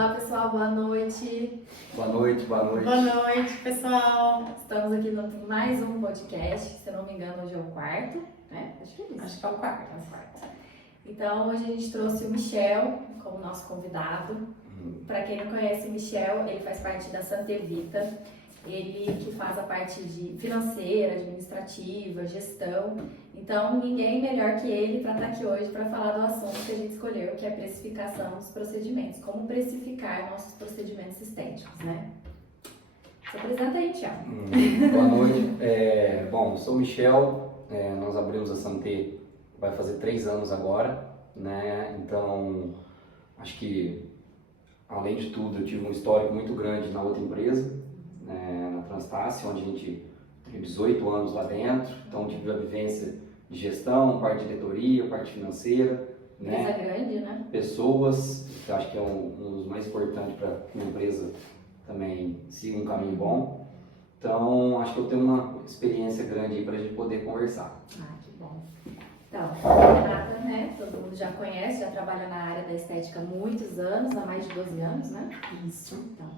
Olá pessoal, boa noite. Boa noite, boa noite. Boa noite, pessoal. Estamos aqui no mais um podcast, se eu não me engano hoje é o quarto, né? Acho que é isso. Acho que é o quarto. É o quarto. Então hoje a gente trouxe o Michel como nosso convidado. Para quem não conhece o Michel, ele faz parte da Santevita. Ele que faz a parte de financeira, administrativa, gestão. Então, ninguém melhor que ele para estar aqui hoje para falar do assunto que a gente escolheu, que é a precificação dos procedimentos. Como precificar nossos procedimentos estéticos, né? Se apresenta aí, Michel. Boa noite. Bom, sou o Michel. Nós abrimos a Santé, vai fazer 3 anos agora, né? Então, acho que, além de tudo, eu tive um histórico muito grande na outra empresa, na Transtácia, onde a gente teve 18 anos lá dentro. Então, tive a vivência de gestão, parte de diretoria, parte financeira, Empresa né? grande, né? Pessoas, que eu acho que é um dos mais importantes para que uma empresa também siga um caminho bom. Então, acho que eu tenho uma experiência grande aí para a gente poder conversar. Ah, que bom. Então, a Renata, né? Todo mundo já conhece, já trabalha na área da estética há muitos anos, há mais de 12 anos, né? Isso. Então,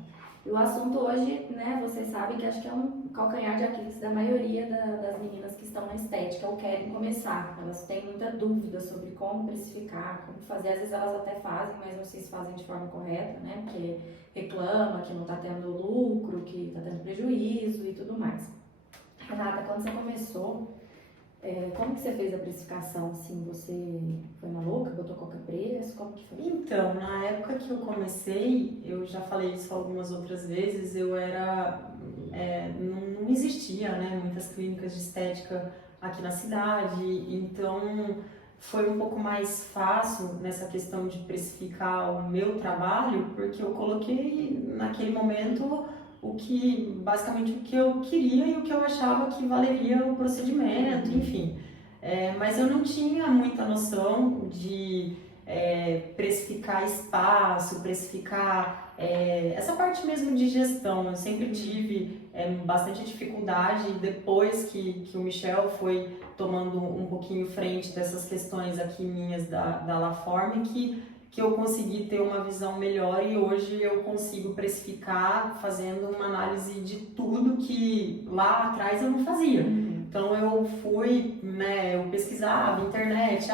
e o assunto hoje, né, vocês sabem que acho que é um calcanhar de Aquiles da maioria das meninas que estão na estética ou querem começar. Elas têm muita dúvida sobre como precificar, como fazer. Às vezes elas até fazem, mas não sei se fazem de forma correta, né? Porque reclama que não está tendo lucro, que está tendo prejuízo e tudo mais. Renata, quando você começou, como que você fez a precificação? Assim, você foi maluca, botou qualquer preço? Como que foi? Então, na época que eu comecei, eu já falei isso algumas outras vezes, eu era... não existia, né, muitas clínicas de estética aqui na cidade, então foi um pouco mais fácil nessa questão de precificar o meu trabalho, porque eu coloquei naquele momento basicamente o que eu queria e o que eu achava que valeria o procedimento, enfim. Mas eu não tinha muita noção de precificar espaço, precificar essa parte mesmo de gestão. Eu sempre tive bastante dificuldade depois que o Michel foi tomando um pouquinho frente dessas questões aqui minhas da Laforme, que eu consegui ter uma visão melhor e hoje eu consigo precificar fazendo uma análise de tudo que lá atrás eu não fazia. Então eu fui, né, eu pesquisava, internet,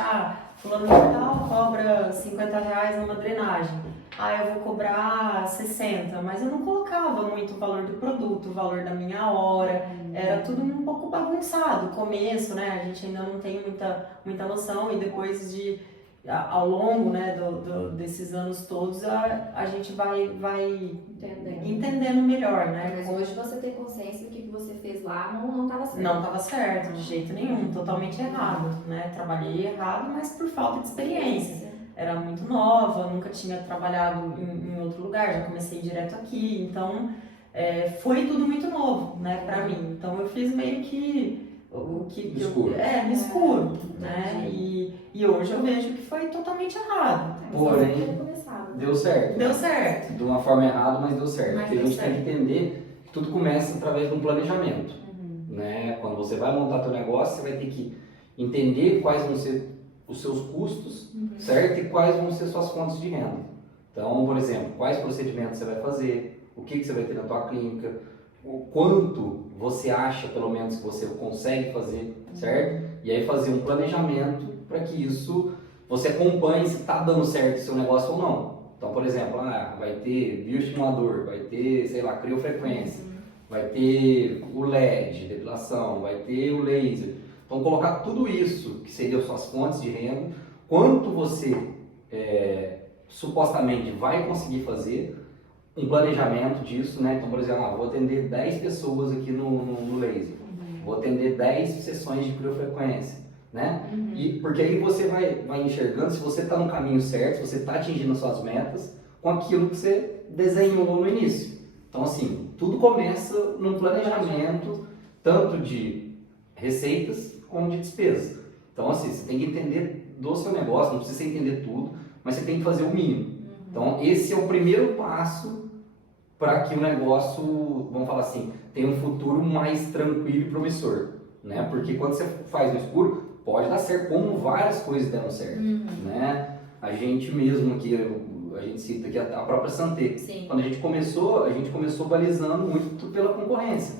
fulano de tal cobra R$50 numa drenagem, eu vou cobrar 60, mas eu não colocava muito o valor do produto, o valor da minha hora, era tudo um pouco bagunçado, começo, né, a gente ainda não tem muita noção e depois ao longo, né, desses anos todos, a gente vai entendendo melhor, né? Mas hoje você tem consciência que o que você fez lá não estava certo. Não estava certo, de jeito nenhum, totalmente errado, né? Trabalhei errado, mas por falta de experiência. Era muito nova, nunca tinha trabalhado em outro lugar, já comecei direto aqui, então foi tudo muito novo, né, pra mim. Então eu fiz meio que no escuro, né? E hoje eu vejo que foi totalmente errado. Porém, deu certo. Deu certo. De uma forma errada, mas deu certo. Mas Porque a deu gente tem que entender que tudo começa através de um planejamento. Né? Quando você vai montar teu negócio, você vai ter que entender quais vão ser os seus custos, certo? E quais vão ser suas fontes de renda. Então, por exemplo, quais procedimentos você vai fazer, o que você vai ter na tua clínica, o quanto você acha, pelo menos, que você consegue fazer, certo? E aí fazer um planejamento para que isso você acompanhe se está dando certo o seu negócio ou não. Então, por exemplo, vai ter bioestimulador, vai ter, sei lá, criofrequência, vai ter o LED, depilação, vai ter o laser. Então, colocar tudo isso, que seriam suas fontes de renda, quanto você supostamente vai conseguir fazer, um planejamento disso, né? Então, por exemplo, vou atender 10 pessoas aqui no laser, vou atender 10 sessões de criofrequência, né? E porque aí você vai enxergando se você está no caminho certo, se você está atingindo as suas metas com aquilo que você desenhou no início. Então, assim, tudo começa num planejamento tanto de receitas como de despesas. Então, assim, você tem que entender do seu negócio, não precisa entender tudo, mas você tem que fazer o mínimo. Então, esse é o primeiro passo para que o negócio, vamos falar assim, tenha um futuro mais tranquilo e promissor, né? Porque quando você faz no escuro, pode dar certo, como várias coisas deram certo, né? A gente mesmo aqui, a gente cita aqui a própria Santé. Sim. Quando a gente começou balizando muito pela concorrência,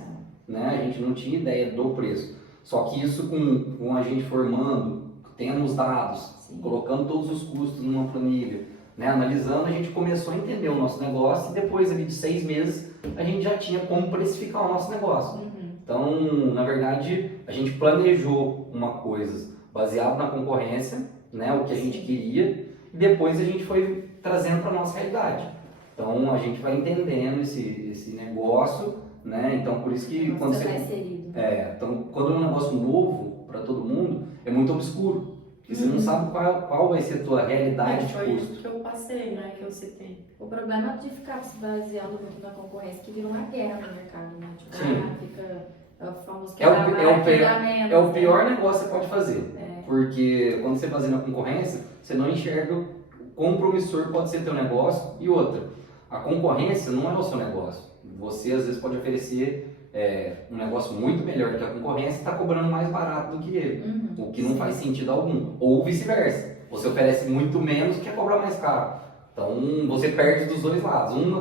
né? A gente não tinha ideia do preço. Só que isso com a gente formando, tendo os dados, Sim. colocando todos os custos numa planilha, né? Analisando, a gente começou a entender o nosso negócio e depois ali de 6 meses a gente já tinha como precificar o nosso negócio. Então, na verdade, a gente planejou uma coisa baseada na concorrência, né? O que a gente queria, e depois a gente foi trazendo para a nossa realidade. Então, a gente vai entendendo esse negócio, né? Então, por isso que quando você... inserido. Então, quando é um negócio novo para todo mundo, é muito obscuro. Porque você não sabe qual vai ser a tua realidade de Foi custo. isso que eu passei, né? Que eu citei. O problema de ficar se baseando muito na concorrência, que vira uma guerra no mercado, né? Tipo, Sim. Fica o famoso É o pior negócio que você pode fazer. É. Porque quando você baseia na concorrência, você não enxerga o quão promissor pode ser teu negócio. E outra, a concorrência não é o seu negócio. Você às vezes pode oferecer um negócio muito melhor do que a concorrência e está cobrando mais barato do que ele, o que não faz sentido algum. Ou vice-versa, você oferece muito menos e quer cobrar mais caro. Então você perde dos dois lados. Uma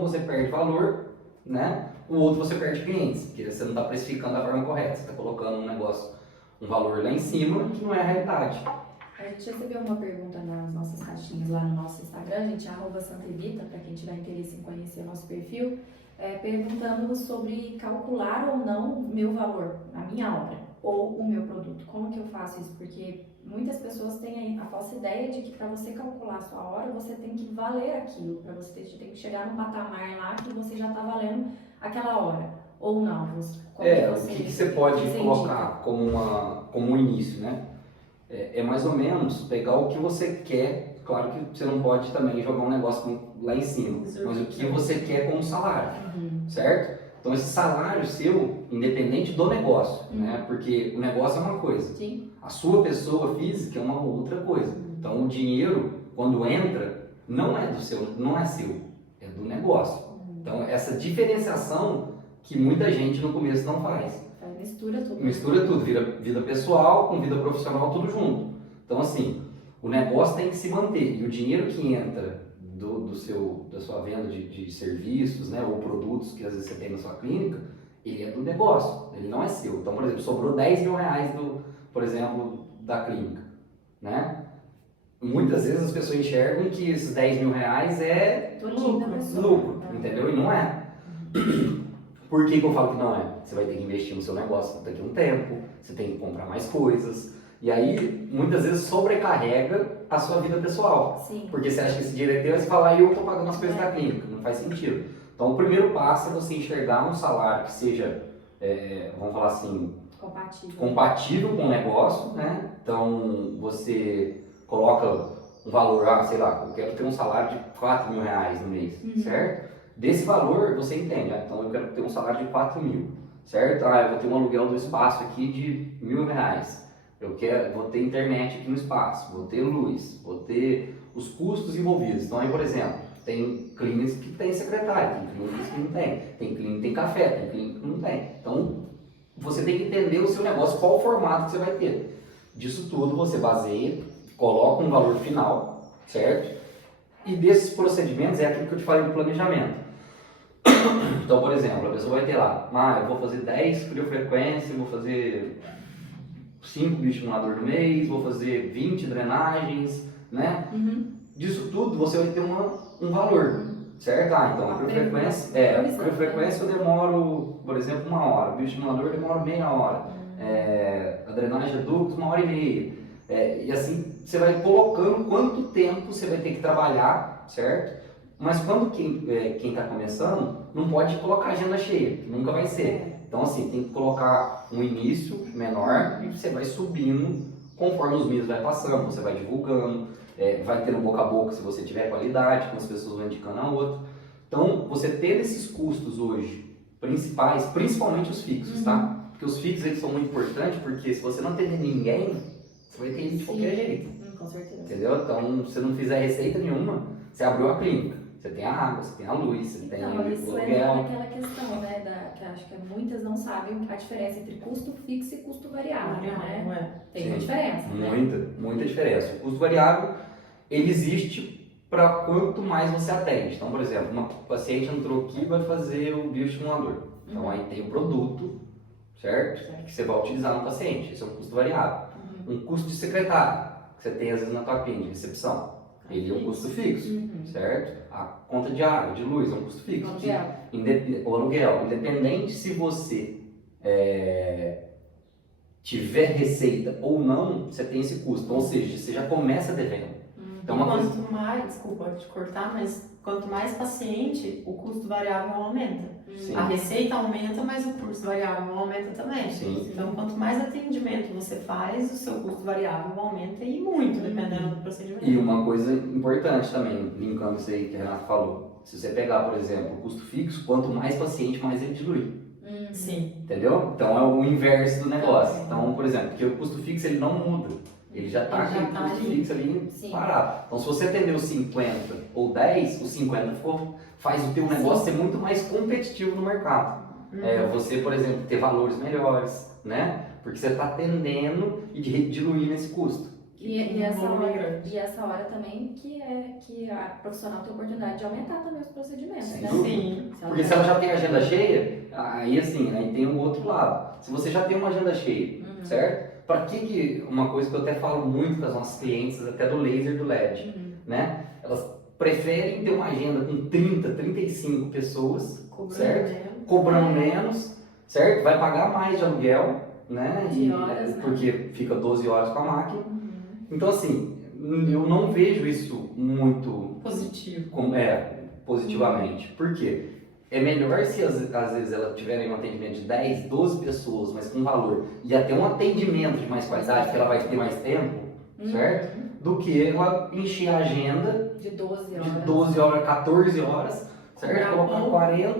você perde valor, né? O outro você perde clientes, porque você não está precificando da forma correta, você está colocando um valor lá em cima que não é a realidade. A gente recebeu uma pergunta nas nossas caixinhas lá no nosso Instagram, gente, @santevita, para quem tiver interesse em conhecer o nosso perfil, perguntando sobre calcular ou não o meu valor, a minha obra, ou o meu produto. Como que eu faço isso? Porque muitas pessoas têm a falsa ideia de que para você calcular a sua hora, você tem que valer aquilo, para você tem que chegar num patamar lá que você já está valendo aquela hora, ou não. O que você pode colocar como um início, né? É mais ou menos pegar o que você quer. Claro que você não pode também jogar um negócio lá em cima, mas o que você quer como salário, certo? Então esse salário seu, independente do negócio, né? Porque o negócio é uma coisa, Sim. A sua pessoa física é uma outra coisa. Então o dinheiro, quando entra, não é seu, é do negócio. Então essa diferenciação que muita gente no começo não faz. Mistura tudo. Mistura tudo, vira vida pessoal com vida profissional, tudo junto. Então, assim, o negócio tem que se manter. E o dinheiro que entra da sua venda de serviços, né, ou produtos que às vezes você tem na sua clínica, ele é do negócio, ele não é seu. Então, por exemplo, sobrou 10 mil reais, por exemplo, da clínica, né? Muitas vezes as pessoas enxergam que esses 10 mil reais é lucro, entendeu? E não é. Por que eu falo que não é? Você vai ter que investir no seu negócio daqui a um tempo, você tem que comprar mais coisas, e aí muitas vezes sobrecarrega a sua vida pessoal. Sim. Porque você acha que esse dinheiro é teu e você fala, eu estou pagando as coisas da clínica, não faz sentido. Então o primeiro passo é você enxergar um salário que seja, vamos falar assim, compatível com o negócio, né? Então você coloca um valor, sei lá, eu quero ter um salário de 4 mil reais no mês, certo? Desse valor, você entende, então eu quero ter um salário de 4 mil, certo? Eu vou ter um aluguel do espaço aqui de 1.000 reais. Vou ter internet aqui no espaço, vou ter luz, vou ter os custos envolvidos. Então aí, por exemplo, tem clínicas que tem secretário, tem clínicas que não tem clínica que tem café, tem clínica que não tem. Então, você tem que entender o seu negócio, qual o formato que você vai ter. Disso tudo, você baseia, coloca um valor final, certo? E desses procedimentos é aquilo que eu te falei do planejamento. Então, por exemplo, a pessoa vai ter lá, eu vou fazer 10 criofrequência, vou fazer 5 bioestimulador no mês, vou fazer 20 drenagens, né? Disso tudo você vai ter um valor, certo? Então a criofrequência eu demoro, por exemplo, 1 hora, o bioestimulador demora meia hora, a drenagem é ductos 1h30, e assim você vai colocando quanto tempo você vai ter que trabalhar, certo? Mas quando quem está começando, não pode colocar agenda cheia, nunca vai ser. Então assim, tem que colocar um início menor e você vai subindo conforme os meses vai passando, você vai divulgando, vai tendo boca a boca se você tiver qualidade, como as pessoas vão indicando a outra. Então, você ter esses custos hoje, principais, principalmente os fixos, tá? Porque os fixos eles são muito importantes, porque se você não atender ninguém, você vai ter ele de qualquer jeito. Com certeza. Entendeu? Então, se você não fizer receita nenhuma, você abriu a clínica. Você tem a água, você tem a luz, você tem o aluguel. Isso é aquela questão, né, que acho que muitas não sabem a diferença entre custo fixo e custo variável, né? Tem uma diferença, muita diferença. O custo variável, ele existe para quanto mais você atende. Então, por exemplo, uma paciente entrou aqui e vai fazer o bioestimulador. Então, aí tem o produto, certo? Que você vai utilizar no paciente. Isso é um custo variável. Um custo de secretário, que você tem às vezes na tua clínica, recepção. Ele é um custo fixo, certo? A conta de água, de luz é um custo fixo. O aluguel, independente se você tiver receita ou não, você tem esse custo. Ou seja, você já começa devendo. Então, quanto mais, desculpa te cortar, mas quanto mais paciente, o custo variável aumenta. Sim. A receita aumenta, mas o custo variável aumenta também. Sim. Então, quanto mais atendimento você faz, o seu custo variável aumenta e muito, dependendo do procedimento. E uma coisa importante também, linkando isso aí que a Renata falou. Se você pegar, por exemplo, o custo fixo, quanto mais paciente, mais ele dilui. Sim. Entendeu? Então é o inverso do negócio. Então, por exemplo, porque o custo fixo ele não muda. Ele já está aqui, o custo fixo ali parado. Então, se você atender os 50 ou 10, os 50 faz o teu negócio ser muito mais competitivo no mercado. Você, por exemplo, ter valores melhores, né? Porque você está atendendo e diluindo esse custo. E essa hora também que a profissional tem a oportunidade de aumentar também os procedimentos, né? Sim. Porque se ela já tem agenda cheia, aí tem o outro lado. Se você já tem uma agenda cheia, certo? Para que uma coisa que eu até falo muito com as nossas clientes, até do laser do LED, né? Elas preferem ter uma agenda com 30, 35 pessoas, certo? Cobrando menos, certo? Vai pagar mais de aluguel, né? Porque fica 12 horas com a máquina. Então, assim, eu não vejo isso muito positivo. Positivamente. Por quê? É melhor se às vezes ela tiver um atendimento de 10, 12 pessoas, mas com valor, e até um atendimento de mais qualidade, que ela vai ter mais tempo, certo? Do que ela encher a agenda de 12 horas, 14 horas, certo? Colocar 40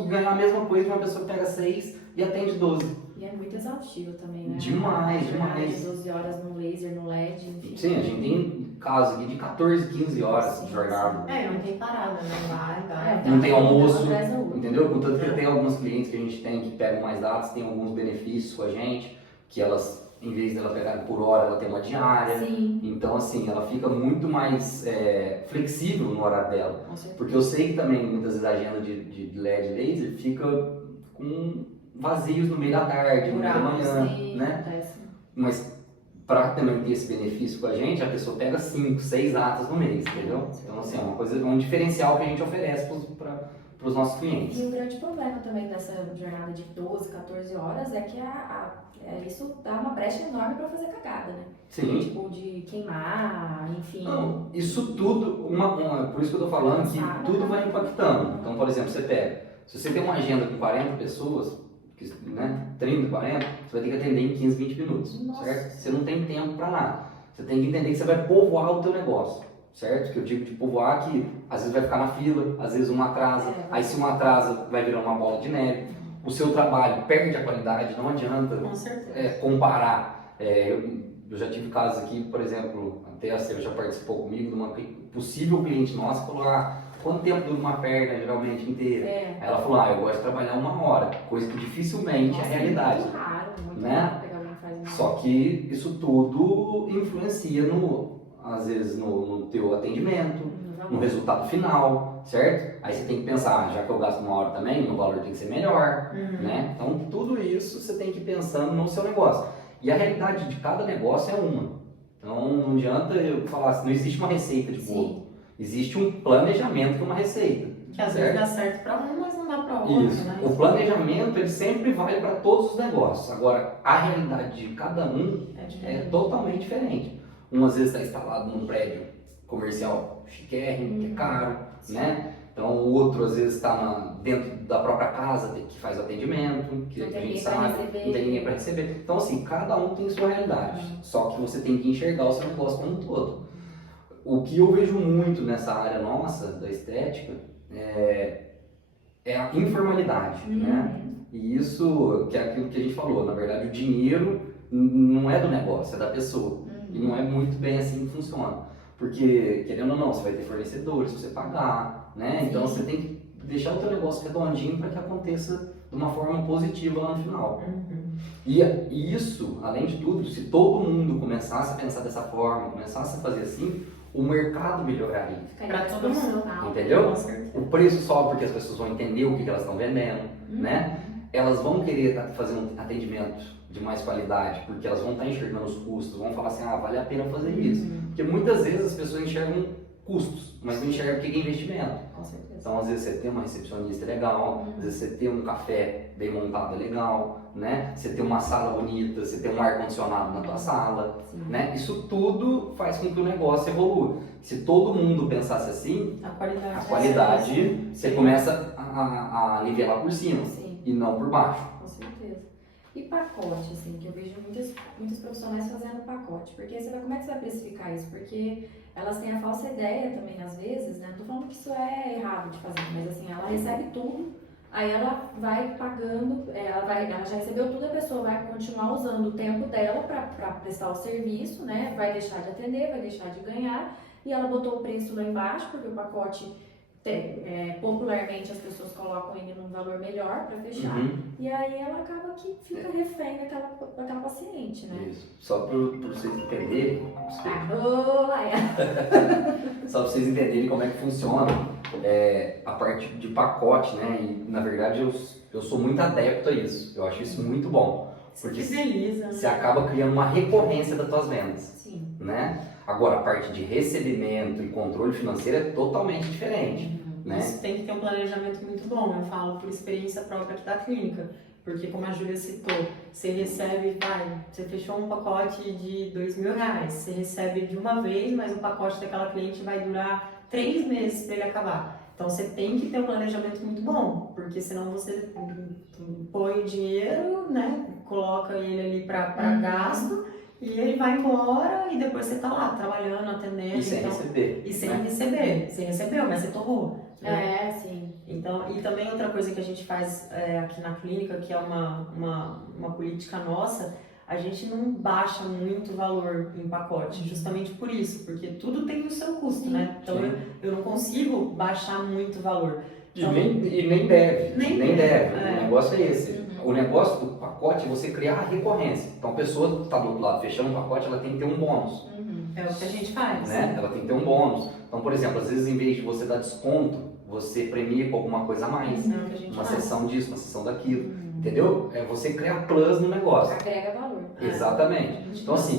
e ganhar a mesma coisa de uma pessoa que pega 6 e atende 12. E é muito exaustivo também, né? Demais. 12 horas no laser, no LED, enfim. Sim, a gente tem casos aqui de 14, 15 horas de jornada. Não tem parada, né? Vai. Não tem almoço, entendeu? Contanto que tem alguns clientes que a gente tem que pegam mais dados, tem alguns benefícios com a gente, que elas, em vez dela pegar por hora, ela tem uma diária. Sim. Então, assim, ela fica muito mais flexível no horário dela. Porque eu sei que também, muitas vezes, a agenda de LED laser fica com vazios no meio da tarde, no meio da manhã, né? Mas para também ter esse benefício com a gente, a pessoa pega 5, 6 atas no mês, entendeu? Então, assim, é um diferencial que a gente oferece para os nossos clientes. E o grande problema também dessa jornada de 12, 14 horas é que isso dá uma brecha enorme para fazer cagada, né? Sim. Tipo, de queimar, enfim. Não, isso tudo, por isso que eu tô falando que tudo vai impactando. Então, por exemplo, se você tem uma agenda com 40 pessoas, 30, 40, você vai ter que atender em 15, 20 minutos, certo? Você não tem tempo para nada. Você tem que entender que você vai povoar o teu negócio, certo? Que eu digo de povoar que às vezes vai ficar na fila, às vezes um atrasa, aí se um atrasa vai virar uma bola de neve. O seu trabalho perde a qualidade, não adianta comparar. Eu já tive casos aqui, por exemplo, até a Cel já participou comigo de uma possível cliente nossa que falou, quanto tempo dura uma perna, geralmente, inteira? Aí ela falou, eu gosto de trabalhar 1 hora, coisa que dificilmente é a realidade. Muito raro, né? Só que isso tudo influencia, às vezes, no teu atendimento, no resultado final, certo? Aí você tem que pensar, já que eu gasto 1 hora também, meu valor tem que ser melhor, né? Então, tudo isso você tem que ir pensando no seu negócio. E a realidade de cada negócio é uma. Então, não adianta eu falar assim, não existe uma receita de bolo. Existe um planejamento para uma receita. Que às vezes dá certo para um, mas não dá para outro. Isso. Né? O planejamento ele sempre vale para todos os negócios. Agora, a realidade de cada um é totalmente diferente. Um às vezes está instalado num prédio comercial chiquérrimo, que é caro, né? Então o outro às vezes está dentro da própria casa que faz o atendimento, que a gente sabe, não tem ninguém para receber. Então assim, cada um tem sua realidade. Só que você tem que enxergar o seu negócio como um todo. O que eu vejo muito nessa área nossa, da estética, é a informalidade, né? E isso, que é aquilo que a gente falou, na verdade o dinheiro não é do negócio, é da pessoa. E não é muito bem assim que funciona. Porque, querendo ou não, você vai ter fornecedores para você pagar, né? Então você tem que deixar o teu negócio redondinho para que aconteça de uma forma positiva lá no final. E isso, além de tudo, se todo mundo começasse a pensar dessa forma, começasse a fazer assim, o mercado melhoraria. Ficaria Pra mais todo mundo. profissional. Entendeu? Com certeza. O preço sobe porque as pessoas vão entender o que elas estão vendendo, né? Elas vão querer fazer um atendimento de mais qualidade, porque elas vão estar enxergando os custos, vão falar assim, vale a pena fazer isso. Porque muitas vezes as pessoas enxergam custos, mas não enxergam o que é investimento. Com certeza. Então, às vezes você tem uma recepcionista legal, às vezes você tem um café bem montado legal, né? Você tem uma sala bonita, você tem um ar-condicionado na tua sala, Sim. né? Isso tudo faz com que o negócio evolua. Se todo mundo pensasse assim, A qualidade. a qualidade você começa a nivelar por cima Sim, e não por baixo. com certeza. E pacote, assim, que eu vejo muitos profissionais fazendo pacote. Porque você vai, como é que você vai precificar isso? Porque elas têm a falsa ideia também, às vezes, né? Não tô falando que isso é errado de fazer, mas assim, ela recebe tudo, aí ela vai pagando, ela já recebeu tudo, a pessoa vai continuar usando o tempo dela para prestar o serviço, né? Vai deixar de atender, vai deixar de ganhar, e ela botou o preço lá embaixo, porque o pacote, popularmente, as pessoas colocam ele num valor melhor para fechar. E aí ela acaba que fica refém daquela paciente, né? Isso. Só para vocês entenderem, só para vocês entenderem como é que funciona a parte de pacote, né? E na verdade eu sou muito adepto a isso. Eu acho isso muito bom. Porque Fideliza, né? você acaba criando uma recorrência das tuas vendas, Sim. né? Agora, a parte de recebimento e controle financeiro é totalmente diferente, né? Isso tem que ter um planejamento muito bom, eu falo por experiência própria aqui da clínica. Porque como a Júlia citou, você recebe, você fechou um pacote de R$2.000, você recebe de uma vez, mas o pacote daquela cliente vai durar 3 meses para ele acabar. Então você tem que ter um planejamento muito bom, porque senão você põe o dinheiro, né, coloca ele ali para gasto, e ele vai embora e depois você tá lá trabalhando, atendendo. E sem receber. E sem né? receber. Você recebeu, mas você torrou. Né? Sim. Então, e também outra coisa que a gente faz aqui na clínica, que é uma política nossa, a gente não baixa muito o valor em pacote, justamente por isso, porque tudo tem o seu custo, né? Então eu não consigo baixar muito o valor. Então, E nem deve. Nem deve. É. O negócio é esse. O negócio do pacote é você criar a recorrência. Então a pessoa que está do outro lado fechando o pacote, ela tem que ter um bônus. É o que a gente faz. Né? Ela tem que ter um bônus. Então, por exemplo, às vezes em vez de você dar desconto, você premia com alguma coisa a mais. É o que a gente Uma faz. sessão disso, uma sessão daquilo. Entendeu? É você criar plus no negócio. Agrega valor. Exatamente. Então assim,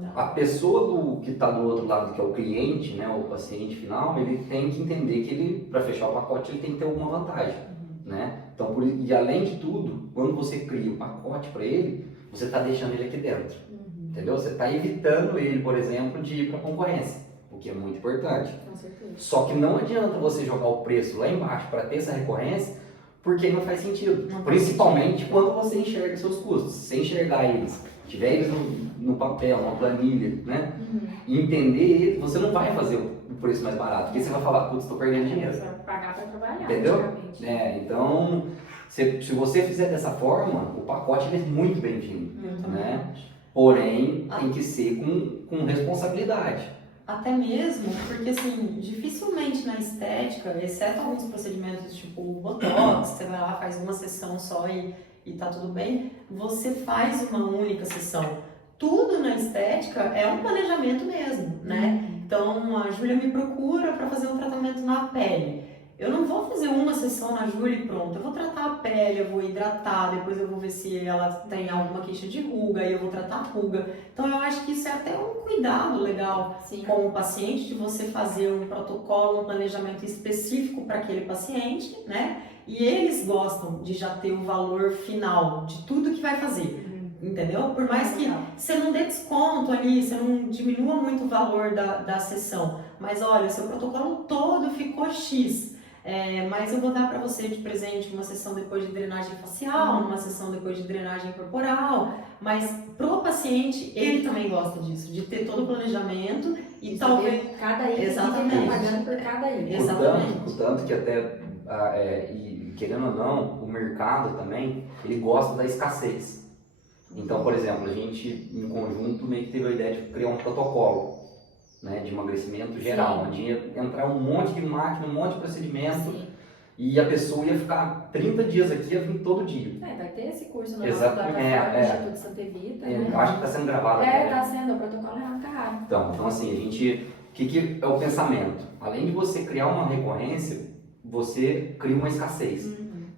Né? a pessoa que está do outro lado, que é o cliente, né, o paciente final, ele tem que entender que ele, para fechar o pacote, ele tem que ter alguma vantagem. Né? Então, e além de tudo, quando você cria o pacote para ele, você está deixando ele aqui dentro. Entendeu? Você está evitando ele, por exemplo, de ir para a concorrência, o que é muito importante. Com certeza. Só que não adianta você jogar o preço lá embaixo para ter essa recorrência, porque não faz sentido. Não faz Principalmente quando você enxerga seus custos. Se você enxergar eles, tiver eles no papel, numa planilha, né? E entender eles, você não vai fazer o preço mais barato, porque você vai falar, putz, estou perdendo dinheiro. Você vai pagar para trabalhar, Entendeu? praticamente. Então, se você fizer dessa forma, o pacote ele é muito bem-vindo. Né? Porém, tem que ser com responsabilidade. Até mesmo, porque assim, dificilmente na estética, exceto alguns procedimentos tipo o Botox, você vai lá, faz uma sessão só e tá tudo bem, você faz uma única sessão. Tudo na estética é um planejamento mesmo, né? Então, a Júlia me procura para fazer um tratamento na pele. Eu não vou fazer uma sessão na Júlia e pronto. Eu vou tratar a pele, eu vou hidratar, depois eu vou ver se ela tem alguma queixa de ruga, aí eu vou tratar a ruga. Então eu acho que isso é até um cuidado legal com o paciente, de você fazer um protocolo, um planejamento específico para aquele paciente, né? E eles gostam de já ter o valor final de tudo que vai fazer. Entendeu? Por mais que você não dê desconto ali, você não diminua muito o valor da sessão, mas olha, seu protocolo todo ficou X. Mas eu vou dar para você de presente uma sessão depois de drenagem facial, uma sessão depois de drenagem corporal, mas pro paciente, ele também gosta disso, de ter todo o planejamento e talvez... Cada item que está pagando por cada item. Exatamente. Tanto que até, querendo ou não, o mercado também, ele gosta da escassez. Então, por exemplo, a gente, em conjunto, meio que teve a ideia de criar um protocolo, né, de emagrecimento geral, onde ia entrar um monte de máquina, um monte de procedimento, e a pessoa ia ficar 30 dias aqui, ia vir todo dia. Vai ter esse curso no Exatamente, plataforma do Instituto Santa Evita. Eu acho que está sendo gravado. Está sendo, o protocolo é caro. Então assim, a gente que é o pensamento? Além de você criar uma recorrência, você cria uma escassez.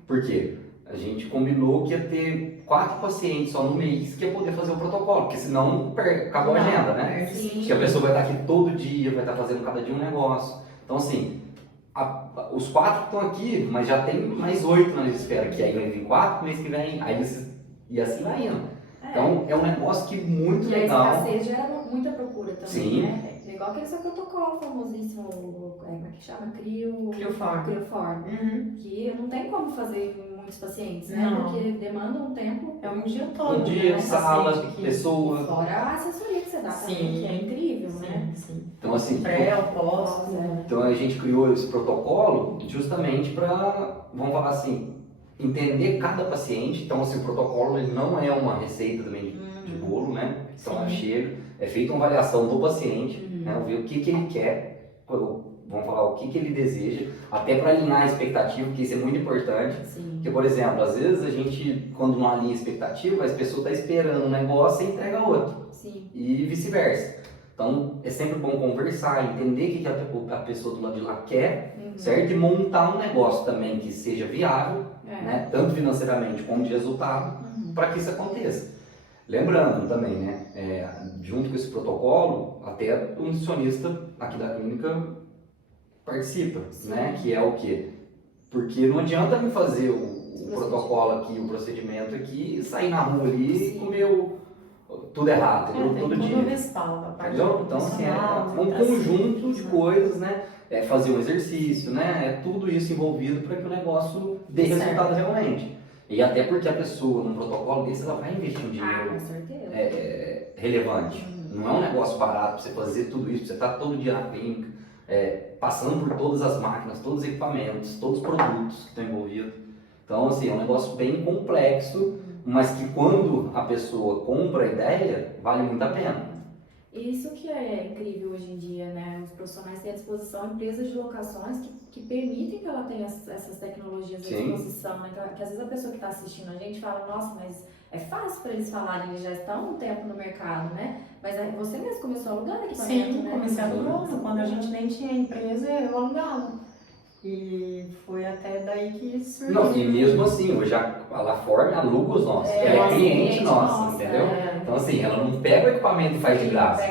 Por quê? A gente combinou que ia ter 4 pacientes só no mês que ia poder fazer o protocolo, porque senão acabou a agenda, né? Sim. Que a pessoa vai estar aqui todo dia, vai estar fazendo cada dia um negócio. Então, assim, os 4 estão aqui, mas já tem mais 8 na lista de espera, que aí vai vir 4 mês que vem, e assim vai indo. Então, é um negócio que muito e legal. a escassez gera muita procura também, Sim. né? É igual aquele seu protocolo famosíssimo, como é que chama? Crioform. Crioform. Que não tem como fazer em muitos pacientes, né? Não. Porque demanda um tempo. É um dia todo. Um dia, né? sala, Paciente que- pessoa. Fora a assessoria que você dá também, Sim. que é incrível, né? Sim. Então, assim, Pré, pós. então a gente criou esse protocolo justamente para, vamos falar assim, entender cada paciente. Então, assim, o protocolo ele não é uma receita também de bolo, né? Então, Sim. chega, é feita uma avaliação do paciente, né? Ver o que ele quer, vamos falar o que ele deseja, até para alinhar a expectativa, porque isso é muito importante. Sim. Porque, por exemplo, às vezes a gente, quando não alinha a expectativa, as pessoas estão esperando um negócio e entrega outro. Sim. E vice-versa. Então, é sempre bom conversar, entender o que a pessoa do lado de lá quer, certo? E montar um negócio também que seja viável, né? Tanto financeiramente como de resultado, para que isso aconteça. Lembrando também, né? Junto com esse protocolo, até o nutricionista aqui da clínica participa, né? Que é o quê? Porque não adianta me fazer o protocolo aqui, o procedimento aqui, e sair na rua ali e comer tudo errado, todo tem dia. todo o respaldo, a parte Entendeu? Então, assim, é um nutricional, conjunto de coisas, né? Fazer um exercício, né? É tudo isso envolvido para que o negócio dê Certo. resultado realmente. E até porque a pessoa, num protocolo desse, ela vai investir um Ah, dinheiro com certeza. relevante. Não é um negócio barato para você fazer tudo isso, pra você estar todo dia na clínica, passando por todas as máquinas, todos os equipamentos, todos os produtos que estão envolvidos. Então, assim, é um negócio bem complexo, mas que quando a pessoa compra a ideia, vale muito a pena. Isso que é incrível hoje em dia, né? Os profissionais têm à disposição empresas de locações que permitem que ela tenha essas tecnologias à Sim. disposição, né? Que às vezes a pessoa que está assistindo a gente fala, nossa, mas é fácil para eles falarem, eles já estão há um tempo no mercado, né? Mas aí você mesmo começou alugando equipamento, Sim, né? comecei alugando. Quando a gente nem tinha empresa, eu alugava. E foi até daí que surgiu. Não, e mesmo assim, hoje a LaForm aluga os nossos, ela é cliente nossa, entendeu? Então, assim, ela não pega o equipamento e faz de graça.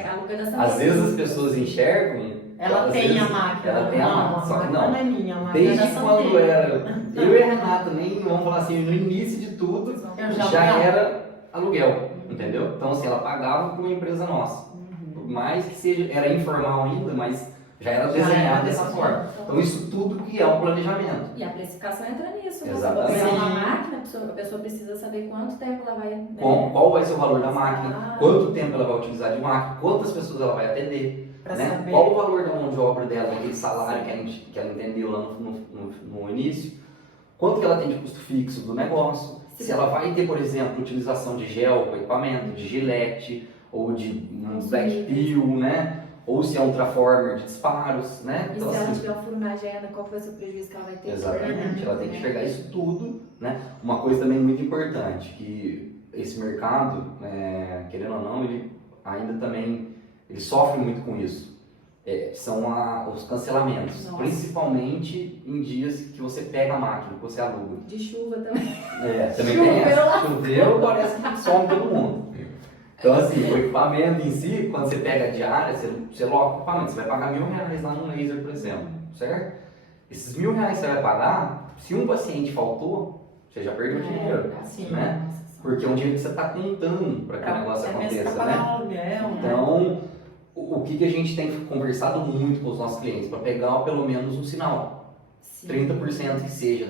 Às vezes as pessoas enxergam. Ela tem a máquina. Ela tem a não, máquina, só que não é minha, a máquina Desde da quando Santé. era eu e a Renata, nem vamos falar assim, no início de tudo, Eu já era aluguel, entendeu? Então, assim, ela pagava para uma empresa nossa. Por mais que seja, era informal ainda, mas já era desenhado dessa forma. Então, isso tudo que é um planejamento. E a precificação entra nisso. Né? Exatamente. Você vai pegar uma máquina, a pessoa precisa saber quanto tempo ela vai... Né? Qual vai ser o valor da máquina, quanto tempo ela vai utilizar de máquina, quantas pessoas ela vai atender, né? Qual o valor da mão de obra dela, daquele salário que ela entendeu lá no início, quanto que ela tem de custo fixo do negócio, se ela vai ter, por exemplo, utilização de gel com equipamento, de gilete, ou de um black peel, né? Ou se é um transformer de disparos, né? E Então, se ela assim, tiver um furo na agenda, qual vai ser o prejuízo que ela vai ter? exatamente, ela tem que enxergar isso tudo, né? Uma coisa também muito importante, que esse mercado, querendo ou não, ele ainda também ele sofre muito com isso. São os cancelamentos, Nossa. principalmente em dias que você pega a máquina, que você aluga. De chuva também. Também Choveu tem essa. lá. Choveu, parece que some todo mundo. Então, assim, o equipamento em si, quando você pega a diária, você loca o equipamento, você vai pagar R$1.000 lá no laser, por exemplo, certo? Esses R$1.000 que você vai pagar, se um paciente faltou, você já perdeu dinheiro, Sim. né? Porque é um dinheiro que você está contando para que o negócio aconteça, né? Aluguel, Então, o que a gente tem conversado muito com os nossos clientes, para pegar pelo menos um sinal, Sim. 30% que seja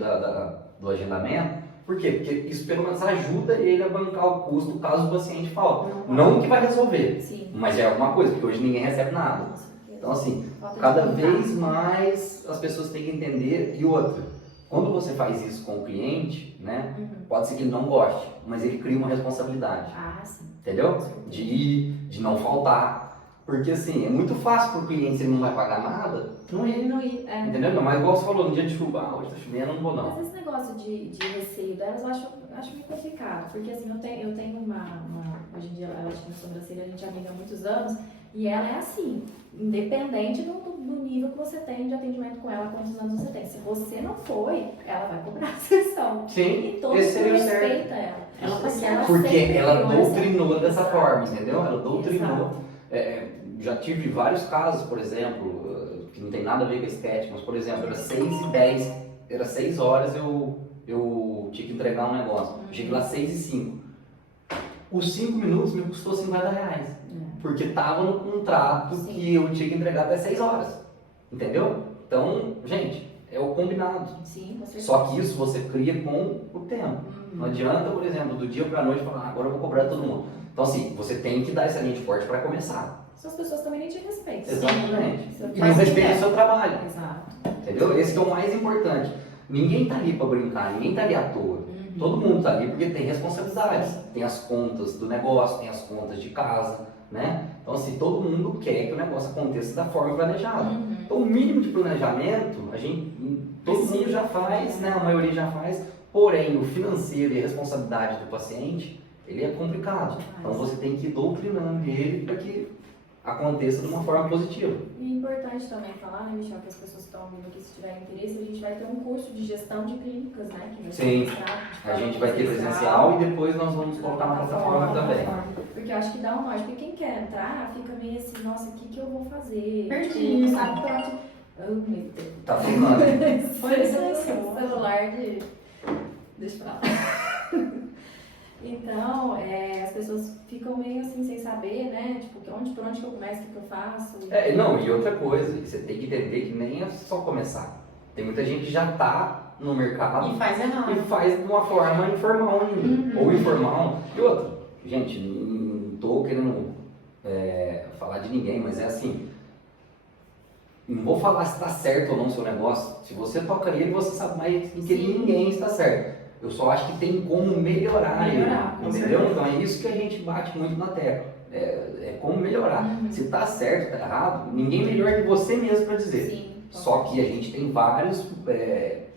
do agendamento. Por quê? Porque isso pelo menos ajuda ele a bancar o custo caso o paciente falte. Não que vai resolver, Sim. mas é alguma coisa, porque hoje ninguém recebe nada. Com certeza. Então, assim, Falta de cada contato. vez mais as pessoas têm que entender. E outra, quando você faz isso com o cliente, né, pode ser que ele não goste, mas ele cria uma responsabilidade, Ah, sim. entendeu? De ir, de não faltar. Porque, assim, é muito fácil para o cliente, se ele não vai pagar nada, não ir. Não ir. Entendeu? Mas igual você falou, no dia de chuva, hoje tá chovendo, eu não vou não. Mas esse negócio de receio delas eu acho muito complicado, porque assim, eu tenho uma hoje em dia ela tinha sobrancelha, a gente é amiga há muitos anos, e ela é assim, independente do nível que você tem de atendimento com ela, quantos anos você tem. Se você não foi, ela vai cobrar a sessão. Sim, E todo esse mundo seria o respeita certo. ela. Ela tá certa. Porque sempre ela criou essa- doutrinou dessa Exato. forma, entendeu? Ela doutrinou. Exato. Já tive vários casos, por exemplo, que não tem nada a ver com a estética, mas por exemplo, era 6h10, era 6 horas eu tinha que entregar um negócio. Eu cheguei lá 6h05. Os 5 minutos me custou R$50. Porque tava no contrato Sim. que eu tinha que entregar até 6 horas. Entendeu? Então, gente, é o combinado. Sim, com certeza. Só que isso você cria com o tempo. Não adianta, por exemplo, do dia pra noite falar, agora eu vou cobrar todo mundo. Então, assim, você tem que dar essa linha de corte para começar. As pessoas também nem te respeitam. Exatamente. Você E faz não o que respeita quer. o seu trabalho. Exato. Entendeu? Esse que é o mais importante. Ninguém tá ali para brincar, ninguém tá ali à toa. Todo mundo tá ali porque tem responsabilidades. Tem as contas do negócio, tem as contas de casa, né? Então, assim, todo mundo quer que o negócio aconteça da forma planejada. Então, o mínimo de planejamento, todo mundo já faz, né? A maioria já faz. Porém, o financeiro e a responsabilidade do paciente, ele é complicado. Então, você tem que ir doutrinando ele para que aconteça de uma forma positiva. E é importante também falar, né, Michel, que as pessoas que estão ouvindo aqui, se tiverem interesse, a gente vai ter um curso de gestão de clínicas, né? Que vai ser Sim. ministrado de A forma gente vai ter presencial e depois nós vamos colocar na plataforma também. Porque eu acho que dá um norte. Porque quem quer entrar fica meio assim, nossa, o que eu vou fazer? Perdido. Tipo, sabe pra onde... Oh, meu Deus. Tá filmando. Foi isso, Celular de... Deixa pra lá. Então, as pessoas ficam meio assim, sem saber, né? Tipo, por onde que eu começo, o que eu faço? Não, e outra coisa, você tem que entender que nem é só começar. Tem muita gente que já tá no mercado E faz errado. e faz de uma forma informal ainda. Ou informal. E outra, gente, não tô querendo falar de ninguém, mas é assim. Não vou falar se está certo ou não o seu negócio. Se você toca ele, você sabe mais do que ninguém está certo. Eu só acho que tem como melhorar ele, com entendeu? certeza. Então é isso que a gente bate muito na tecla. É como melhorar. Se está certo, está errado, ninguém melhor que você mesmo para dizer. Sim. Só que a gente tem vários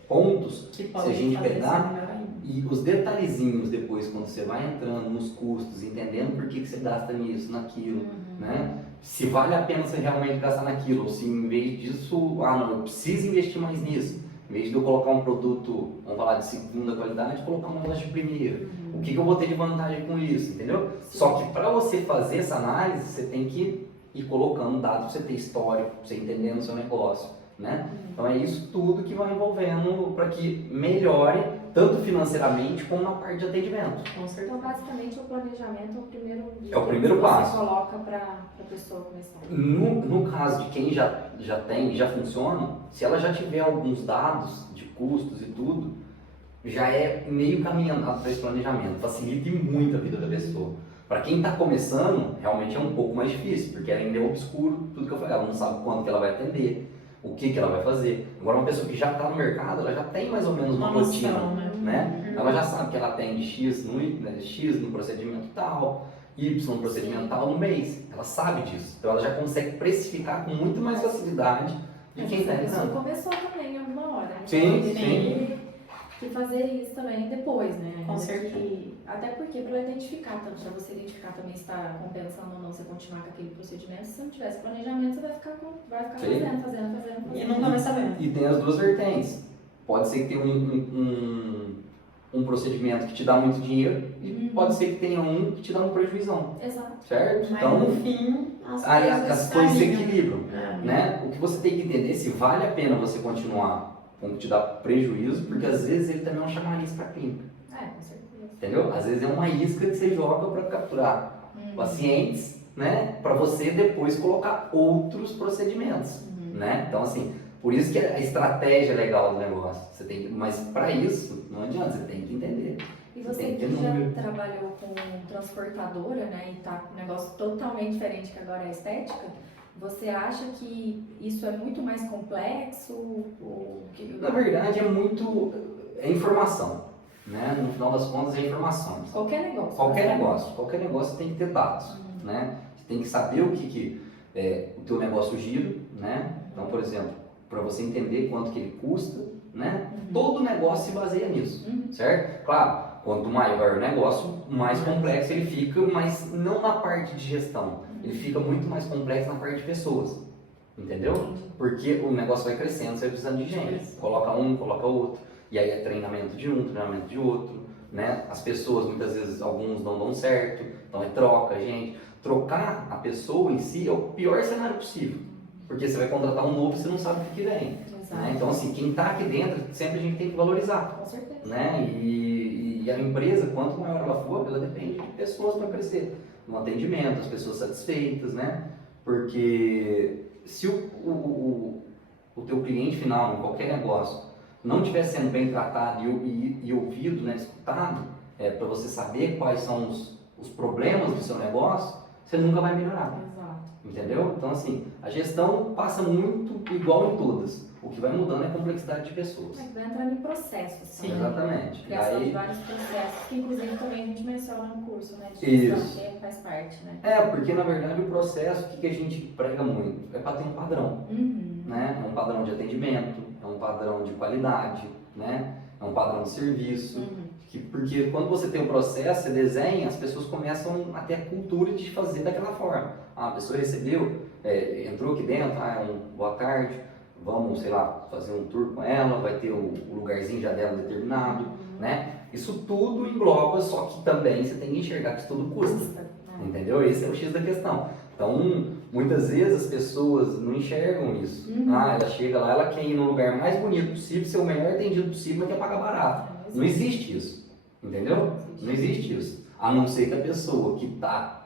pontos, Que se pode a gente fazer pegar, isso melhor ainda. e os detalhezinhos depois, quando você vai entrando nos custos, entendendo por que você gasta nisso, naquilo, né? Se vale a pena você realmente gastar naquilo, ou se em vez disso, não, eu preciso investir mais nisso. Em vez de eu colocar um produto, vamos falar de segunda qualidade, colocar um negócio de primeira. O que eu vou ter de vantagem com isso, entendeu? Sim. Só que para você fazer essa análise, você tem que ir colocando dados para você ter histórico, para você entender o seu negócio, né? Então é isso tudo que vai envolvendo para que melhore, tanto financeiramente como na parte de atendimento. Com certeza. Então, basicamente, o planejamento É o primeiro que passo. você coloca para a pessoa começar. No caso de quem já tem, já funciona, se ela já tiver alguns dados de custos e tudo, já é meio caminho andado para esse planejamento, facilita muito a vida da pessoa. Para quem está começando, realmente é um pouco mais difícil, porque ainda é obscuro tudo que eu falei, ela não sabe quanto que ela vai atender, o que ela vai fazer. Agora, uma pessoa que já está no mercado, ela já tem mais ou menos uma rotina, noção, né? Ela já sabe que ela atende X no procedimento tal, Y no procedimento tal no mês. Ela sabe disso. Então ela já consegue precificar com muito mais facilidade de quem está A pessoa entrando. começou também em alguma hora. Né? Sim, Então, sim. tem que fazer isso também depois, né? Com certeza. Até porque para identificar, tanto para você identificar também se está compensando ou não você continuar com aquele procedimento, se você não tivesse planejamento, você vai ficar Sim. fazendo. E nunca vai saber. E tem as duas vertentes. Pode ser que tenha um procedimento que te dá muito dinheiro e pode ser que tenha um que te dá um prejuízo, Exato. certo? Mas Então, no fim, aí as coisas se equilibram. É. Né? O que você tem que entender é se vale a pena você continuar com o que te dá prejuízo, porque às vezes ele também é um chamariz para a clínica. Com certeza. Entendeu? Às vezes é uma isca que você joga para capturar pacientes, né? Para você depois colocar outros procedimentos, né? Então, assim, por isso que a estratégia é legal do negócio. Você tem que, mas para isso, não adianta, você tem que entender. E você Tem que que ter número. já trabalhou com transportadora, né, e tá com um negócio totalmente diferente que agora é a estética, você acha que isso é muito mais complexo? Na verdade, é informação, né? No final das contas, é informação. Qualquer negócio. Qualquer negócio tem que ter dados, né? Você tem que saber o que o teu negócio gira, né? Então, por exemplo, para você entender quanto que ele custa, né? Todo negócio se baseia nisso, certo? Claro, quanto maior o negócio, mais complexo ele fica, mas não na parte de gestão. Ele fica muito mais complexo na parte de pessoas, entendeu? Entendi. Porque o negócio vai crescendo, você vai precisando de gente. Coloca um, coloca outro. E aí é treinamento de um, treinamento de outro, né? As pessoas, muitas vezes, alguns não dão certo, então é troca, gente. Trocar a pessoa em si é o pior cenário possível. Porque você vai contratar um novo e você não sabe o que vem. Né? Então, assim, quem está aqui dentro, sempre a gente tem que valorizar. Com certeza. Né? E a empresa, quanto maior ela for, ela depende de pessoas para crescer. No atendimento, as pessoas satisfeitas, né? Porque se o teu cliente final, em qualquer negócio, não estiver sendo bem tratado e ouvido, né, escutado, para você saber quais são os problemas do seu negócio, você nunca vai melhorar. Exato. Entendeu? Então, assim, a gestão passa muito igual em todas. O que vai mudando é a complexidade de pessoas. Vai entrando em processos. Sim, né? Exatamente. Criação Aí, de vários processos, que inclusive também a gente menciona no curso, né? De Isso. gestão, que faz parte, né? porque na verdade o processo, o que a gente prega muito? É para ter um padrão. Uhum. Né? É um padrão de atendimento, é um padrão de qualidade, né? É um padrão de serviço. Uhum. Porque quando você tem um processo, você desenha, as pessoas começam a ter a cultura de fazer daquela forma. A pessoa recebeu, entrou aqui dentro, boa tarde, vamos, sei lá, fazer um tour com ela, vai ter o lugarzinho já dela determinado, né? Isso tudo engloba, só que também você tem que enxergar que isso tudo custa, entendeu? Esse é o X da questão. Então, muitas vezes as pessoas não enxergam isso. Uhum. Ela chega lá, ela quer ir no lugar mais bonito possível, ser o melhor atendido possível, mas quer pagar barato. Não existe isso, entendeu? Não existe isso. A não ser que a pessoa que está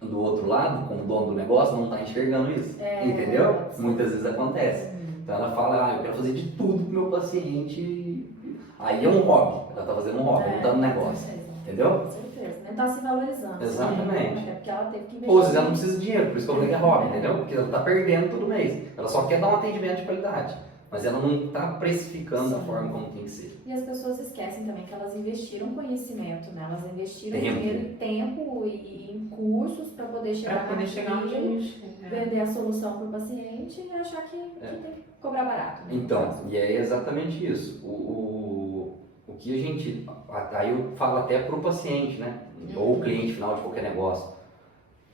do outro lado, como dono do negócio, não está enxergando isso, entendeu? Muitas vezes acontece. Então ela fala, eu quero fazer de tudo pro meu paciente. Aí é um hobby, ela está fazendo um hobby, não está no negócio, entendeu? Com certeza, não está se valorizando. Exatamente. Até porque ela teve que investir. Ou às vezes ela não precisa de dinheiro, por isso que eu falei que é hobby, entendeu? Porque ela está perdendo todo mês. Ela só quer dar um atendimento de qualidade, mas ela não está precificando da forma como tem que ser. E as pessoas esquecem também que elas investiram conhecimento, né? Elas investiram Tempo. dinheiro e tempo e em cursos para poder chegar onde a gente vender a solução para o paciente e achar que tem que cobrar barato. Né? Então, e é exatamente isso. O que a gente... Aí eu falo até para o paciente, né? Ou o cliente final de qualquer negócio.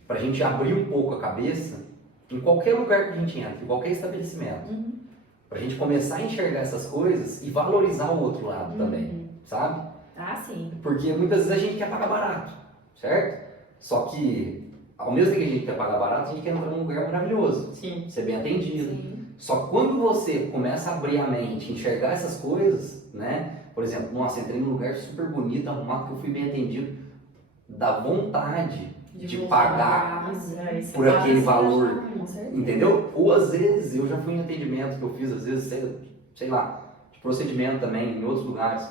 Para a gente abrir um pouco a cabeça em qualquer lugar que a gente entra, em qualquer estabelecimento. Para a gente começar a enxergar essas coisas e valorizar o outro lado também, sabe? Ah, sim. Porque muitas vezes a gente quer pagar barato, certo? Só que, ao mesmo tempo que a gente quer pagar barato, a gente quer entrar num lugar maravilhoso. Sim. Ser bem atendido. Sim. Só que quando você começa a abrir a mente, enxergar essas coisas, né? Por exemplo, nossa, entrei num lugar super bonito, arrumado, que eu fui bem atendido. Dá vontade de pagar por aquele valor, entendeu? Ou às vezes, eu já fui em atendimento que eu fiz, às vezes, sei lá, de procedimento também, em outros lugares.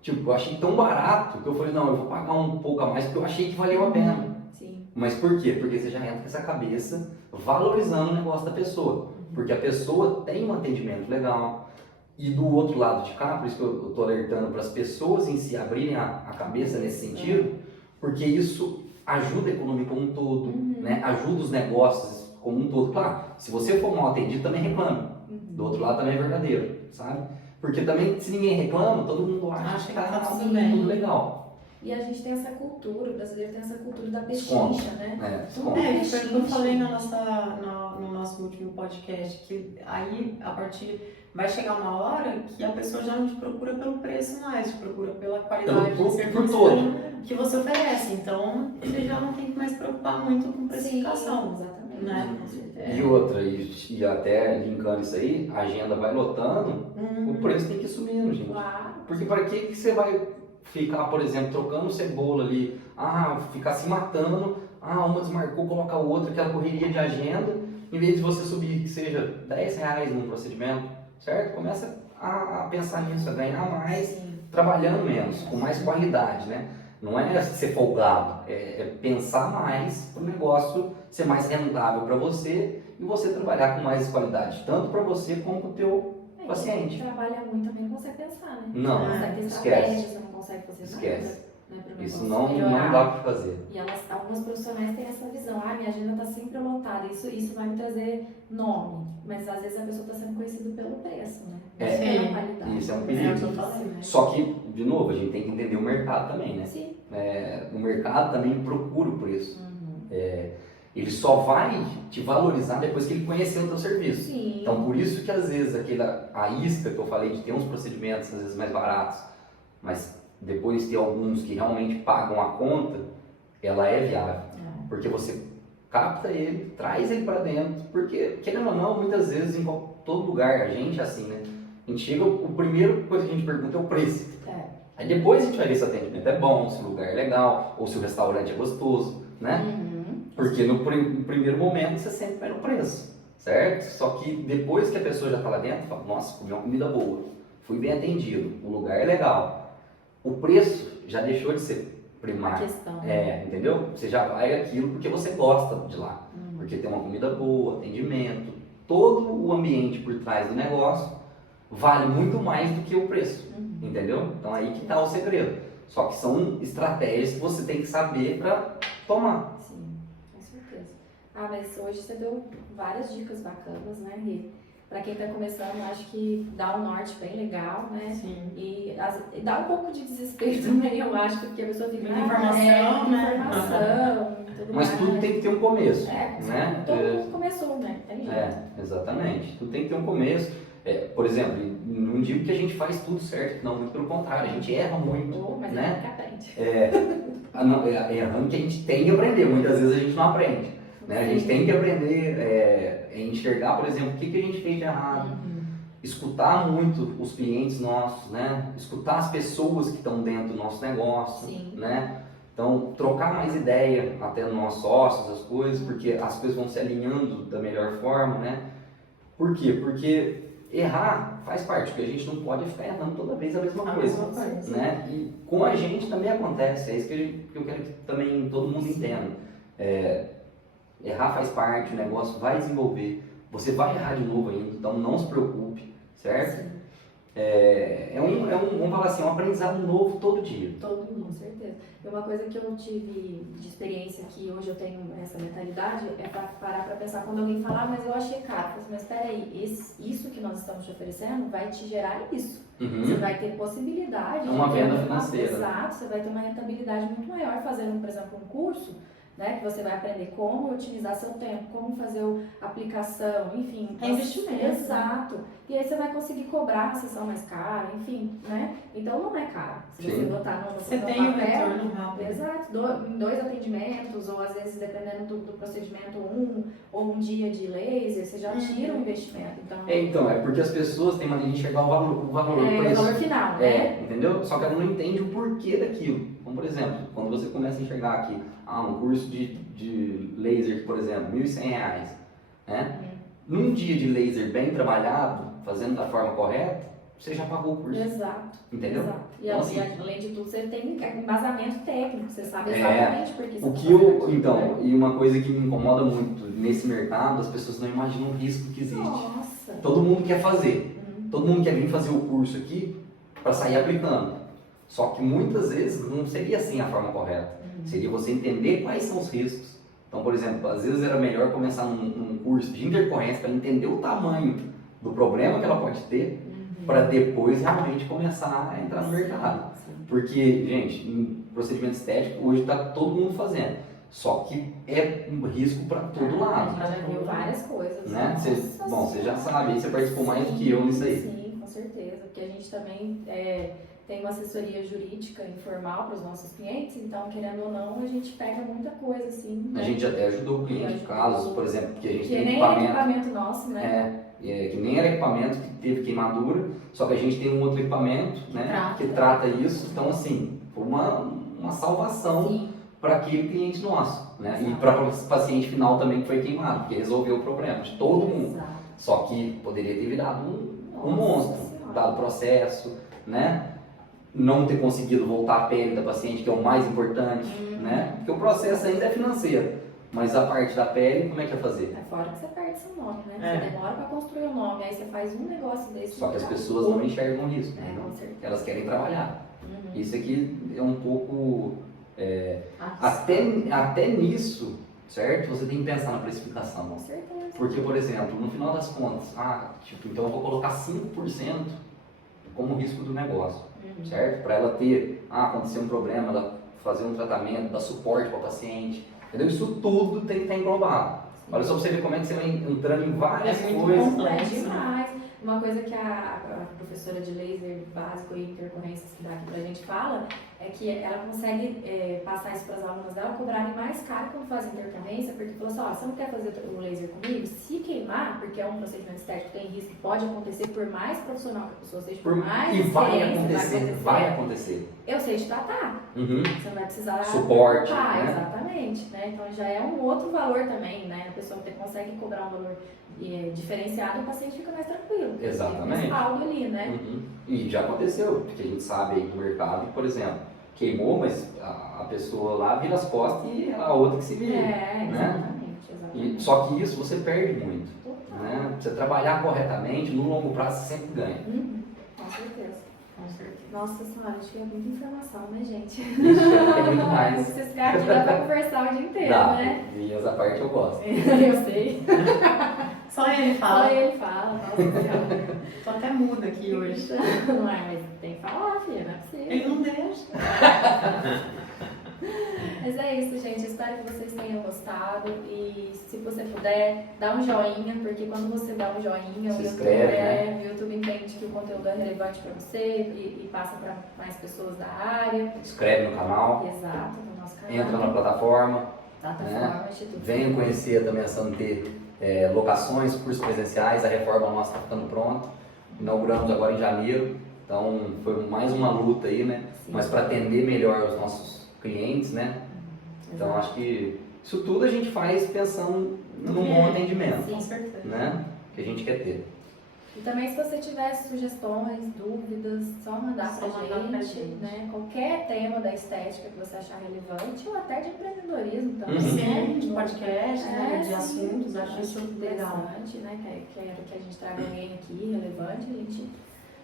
Tipo, eu achei tão barato que eu falei, não, eu vou pagar um pouco a mais porque eu achei que valeu a pena. Sim. Mas por quê? Porque você já entra com essa cabeça valorizando o negócio da pessoa. Porque a pessoa tem um atendimento legal. E do outro lado de cá, por isso que eu estou alertando para as pessoas em si abrirem a cabeça nesse sentido, porque isso ajuda a economia como um todo, né? Ajuda os negócios como um todo. Claro, se você for mal atendido, também reclame. Do outro lado também é verdadeiro, sabe? Porque também, se ninguém reclama, todo mundo acha que tá tudo bem, tudo legal. E a gente tem essa cultura, o brasileiro tem essa cultura da Desconto, pechincha, né? Desconto. Foi o que eu falei no nosso último podcast, que aí, a partir, vai chegar uma hora que a pessoa já não te procura pelo preço mais, te procura pela qualidade do serviço que você oferece. Então, você já não tem que mais se preocupar muito com precificação. Sim, exatamente. Né? E outra, e até linkando isso aí, a agenda vai lotando, o preço tem que ir subindo, gente. Claro. Porque para que você vai ficar, por exemplo, trocando cebola ali, ficar se matando, uma desmarcou, coloca outra, aquela correria de agenda, em vez de você subir que seja R$10 num procedimento, certo? Começa a pensar nisso, a ganhar mais, trabalhando menos, com mais qualidade, né? Não é ser folgado, é pensar mais para o negócio ser mais rentável para você e você trabalhar com mais qualidade, tanto para você como para o teu paciente. Trabalha muito também, não consegue pensar, né? Não, você não consegue ter estratégia, você não consegue fazer esquece. Nada, né, Isso não dá para fazer. E algumas profissionais têm essa visão, minha agenda está sempre lotada, isso vai me trazer nome, mas às vezes a pessoa está sendo conhecida pelo preço, né? Pela qualidade. Isso é um perigo. Só que, de novo, a gente tem que entender o mercado também, né? Sim. O mercado também procura o preço. Ele só vai te valorizar depois que ele conhecer o teu serviço. Sim. Então, por isso que às vezes a isca que eu falei de ter uns procedimentos às vezes mais baratos, mas depois ter alguns que realmente pagam a conta, ela é viável. Porque você capta ele, traz ele para dentro, porque, querendo ou não, muitas vezes em todo lugar, a gente é assim, né? A gente chega, o primeiro coisa que a gente pergunta é o preço. Aí depois a gente vai ver se o atendimento é bom, se o lugar é legal, ou se o restaurante é gostoso, né? Porque no primeiro momento você sempre vai no preço, certo? Só que depois que a pessoa já está lá dentro, fala, nossa, comi uma comida boa, fui bem atendido, o lugar é legal. O preço já deixou de ser primário. Entendeu? Você já vai aquilo porque você gosta de lá. Porque tem uma comida boa, atendimento, todo o ambiente por trás do negócio vale muito mais do que o preço. Entendeu? Então aí que está o segredo. Só que são estratégias que você tem que saber para tomar. Sim, com certeza. Mas hoje você deu várias dicas bacanas, né, Rê? Para quem está começando, acho que dá um norte bem legal, né? Sim. E dá um pouco de desespero também, eu acho, porque a pessoa fica... Muita informação, né? Informação, tudo Mas mais. tudo tem que ter um começo, né? Todo mundo começou, né? Tem jeito. Exatamente. Tudo tem que ter um começo. Por exemplo, não digo que a gente faz tudo certo, não, muito pelo contrário, a gente erra muito, Mas né? é que aprende. Errando que a gente tem que aprender, muitas vezes a gente não aprende, né? A gente tem que aprender a enxergar, por exemplo, o que a gente fez de errado, escutar muito os clientes nossos, né? Escutar as pessoas que estão dentro do nosso negócio, né? Então, trocar mais ideia até nos nossos sócios, as coisas, porque as coisas vão se alinhando da melhor forma, né? Por quê? Porque errar faz parte, porque a gente não pode ficar errando toda vez a mesma coisa, né? E com a gente também acontece, é isso que eu quero que também todo mundo entenda. Errar faz parte, o negócio vai desenvolver, você vai errar de novo ainda, então não se preocupe, certo? Vamos falar assim, um aprendizado novo todo dia. Todo mundo, com certeza. E uma coisa que eu tive de experiência que hoje eu tenho essa mentalidade é para parar para pensar quando alguém falar, mas eu achei caro. Eu falo assim, mas peraí, isso que nós estamos te oferecendo vai te gerar isso. Você vai ter possibilidade uma de venda financeira. Exato, você vai ter uma rentabilidade muito maior fazendo, por exemplo, um curso, né, que você vai aprender como otimizar seu tempo, como fazer a aplicação, enfim. É investimento. Exato. E aí você vai conseguir cobrar uma sessão mais cara, enfim, né? Então não é caro. Se você botar no você papel, tem um retorno rápido. Exato. Em 2 atendimentos, ou às vezes dependendo do procedimento, ou um dia de laser, você já tira um investimento. Então, é porque as pessoas têm maneira de enxergar o valor, o preço. O valor final, né? Entendeu? Só que ela não entende o porquê daquilo. Como, por exemplo, quando você começa a enxergar aqui, um curso de laser, por exemplo, R$1.100, né? Num dia de laser bem trabalhado, fazendo da forma correta, você já pagou o curso. Exato. Entendeu? Exato. E então, assim, além de tudo, você tem embasamento técnico, você sabe exatamente por que você e uma coisa que me incomoda muito nesse mercado, as pessoas não imaginam o risco que existe. Nossa. Todo mundo quer fazer. Todo mundo quer vir fazer o curso aqui para sair aplicando. Só que muitas vezes não seria assim a forma correta. Seria você entender quais são os riscos. Então, por exemplo, às vezes era melhor começar num curso de intercorrência para entender o tamanho do problema que ela pode ter, para depois realmente começar a entrar no mercado. Porque, gente, em procedimento estético hoje está todo mundo fazendo. Só que é um risco para todo lado. Já viu várias coisas. Né? Você já sabe, aí você participou mais do que eu nisso aí. Sim, com certeza. Porque a gente também tem uma assessoria jurídica informal para os nossos clientes, então, querendo ou não, a gente pega muita coisa, assim. A gente até ajudou o cliente em casos, por exemplo, que a gente tem nem equipamento. É equipamento nosso, né? Que nem era equipamento que teve queimadura, só que a gente tem um outro equipamento, né, que trata isso. Então, assim, foi uma salvação para aquele cliente nosso, né? E para o paciente final também que foi queimado, porque resolveu o problema de todo mundo. Só que poderia ter virado um monstro, dado o processo, né? Não ter conseguido voltar a pele da paciente, que é o mais importante, né? Porque o processo ainda é financeiro, mas a parte da pele, como é que é fazer? Fora que você perde seu nome, né? Você demora para construir o nome, aí você faz um negócio desse. Só que as pessoas não enxergam isso, com certeza. Elas querem trabalhar. Isso aqui é um pouco... até nisso, certo? Você tem que pensar na precificação. Com certeza. Porque, por exemplo, no final das contas, então eu vou colocar 5% como risco do negócio, certo? Para ela ter, acontecer um problema, ela fazer um tratamento, dar suporte para o paciente, Entendeu? Isso tudo tem que estar englobado. Olha só pra você ver como é que você vai entrando em várias É muito coisas. complexo. É demais. Uma coisa que a professora de laser básico e intercorrências que dá aqui pra gente fala é que ela consegue passar isso para as alunas dela, cobrarem mais caro quando fazem intercorrência, porque falou assim, ó, você não quer fazer o laser comigo? Se queimar, porque é um procedimento estético que tem risco, pode acontecer por mais profissional que a pessoa seja, por mais E experiência, vai acontecer. eu sei te tratar. Uhum. Você não vai precisar Suporte, preocupar, né? exatamente, né? Então já é um outro valor também, né? A pessoa consegue cobrar um valor diferenciado, o paciente fica mais tranquilo. Exatamente. Tem respaldo ali, né? Uhum. E já aconteceu, porque a gente sabe aí do mercado, por exemplo, queimou, mas a pessoa lá vira as costas e a outra que se vira. É, né? exatamente. Só que isso você perde muito. Total. Né? Você trabalhar corretamente, no longo prazo você sempre ganha. Com certeza. Com certeza. Nossa senhora, acho que é muita informação, né, gente? Ixi, é muito mais. Se vocês ficarem aqui, dá pra conversar o dia inteiro, Dá, né? e essa parte eu gosto. Eu sei. Só ele fala. Só ele fala, nossa senhora. Tô até muda aqui hoje. Não é, mas tem que falar, filha, não é possível. Ele não deixa. Mas é isso, gente. Espero que vocês tenham gostado. E se você puder, dá um joinha, porque quando você dá um joinha, Se o YouTube, inscreve, né? o YouTube entende que o conteúdo é relevante para você e passa para mais pessoas da área. Inscreve no canal, Exato, no nosso canal. entra na plataforma, Plataforma, Instituto. venha conhecer também a Santé, locações, cursos presenciais, a reforma nossa está ficando pronta. Inauguramos agora em janeiro, então foi mais uma luta aí, né? Sim. Mas para atender melhor os nossos clientes, né? Então acho que isso tudo a gente faz pensando num bom atendimento, Com certeza. né? Que a gente quer ter. E também se você tiver sugestões, dúvidas, só mandar Só pra mandar pra gente, gente. né? Qualquer tema da estética que você achar relevante, ou até de empreendedorismo também. Uhum. né? De podcast, né? De sim. assuntos, acho isso legal. interessante, né? Quero que a gente traga alguém aqui relevante, a gente...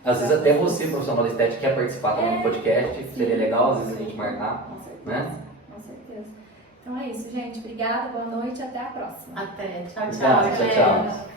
Às vezes até você, profissional da estética, quer participar também do podcast, sim. seria legal às vezes a gente marcar, Com certeza, né? com certeza. Então é isso, gente. Obrigada, boa noite e até a próxima. Até. Tchau, Obrigado, tchau, tchau. gente.